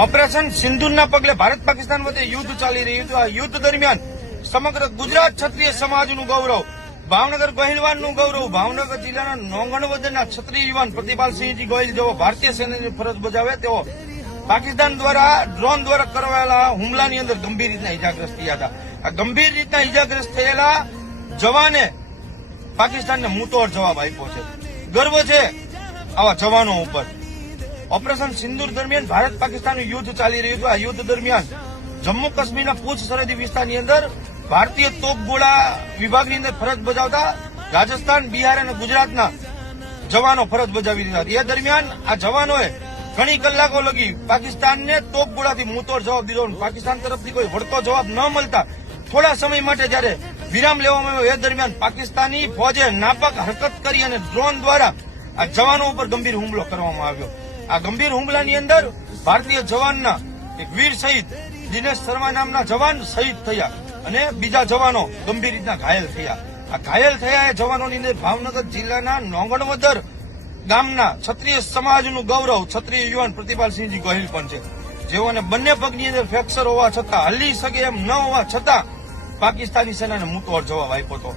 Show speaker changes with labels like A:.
A: Operation સિંધુના પગલે ભારત પાકિસ્તાન વચ્ચે યુદ્ધ ચાલી રહ્યું હતું. આ યુદ્ધ દરમિયાન સમગ્ર ગુજરાત ક્ષત્રિય સમાજનું ગૌરવ, ભાવનગર પહેલવાનનું ગૌરવ, ભાવનગર જિલ્લાના નોંગણવદરના ક્ષત્રિય યુવાન પ્રતિપાલસિંહજી ગોહિલ જેઓ ભારતીય સેનાની ફરજ બજાવે, તેઓ પાકિસ્તાન દ્વારા, ડ્રોન દ્વારા કરાયેલા હુમલાની અંદર ગંભીર રીતના ઇજાગ્રસ્ત થયા હતા. આ ગંભીર રીતના ઇજાગ્રસ્ત થયેલા જવાને પાકિસ્તાનને મુંતોડ જવાબ આપ્યો છે. ગર્વ છે આવા જવાનો ઉપર. ઓપરેશન સિંદુર દરમિયાન ભારત પાકિસ્તાનનું યુદ્ધ ચાલી રહ્યું હતું આ યુદ્ધ દરમિયાન જમ્મુ કાશ્મીરના પૂંછ સરહદી વિસ્તારની અંદર ભારતીય તોપગોળા વિભાગની અંદર ફરજ બજાવતા રાજસ્થાન, બિહાર અને ગુજરાતના જવાનો ફરજ બજાવી હતા એ દરમિયાન આ જવાનોએ ઘણી કલાકો લગી પાકિસ્તાનને તોપગોળાથી મુતોડ જવાબ દીધો પાકિસ્તાન તરફથી કોઈ વળતો જવાબ ન મળતા થોડા સમય માટે જ્યારે વિરામ લેવામાં આવ્યો, એ દરમિયાન પાકિસ્તાની ફોજે નાપાક હરકત કરી અને ડ્રોન દ્વારા આ જવાનો ઉપર ગંભીર હુમલો કરવામાં આવ્યો. આ ગંભીર હુમલાની અંદર ભારતીય જવાનના એક વીર શહીદ, દિનેશ શર્મા નામના જવાન શહીદ થયા અને બીજા જવાનો ગંભીર રીતના ઘાયલ થયા. આ ઘાયલ થયા એ જવાનોની અંદર ભાવનગર જિલ્લાના નોંગણવદર ગામના ક્ષત્રિય સમાજનું ગૌરવ ક્ષત્રિય યુવાન પ્રતિપાલસિંહજી ગોહિલ પણ છે. જેઓને બંને પગની અંદર ફ્રેક્ચર હોવા છતાં હલી શકે એમ ન હોવા છતાં પાકિસ્તાની સેનાને મુતોડ જવાબ આપ્યો હતો.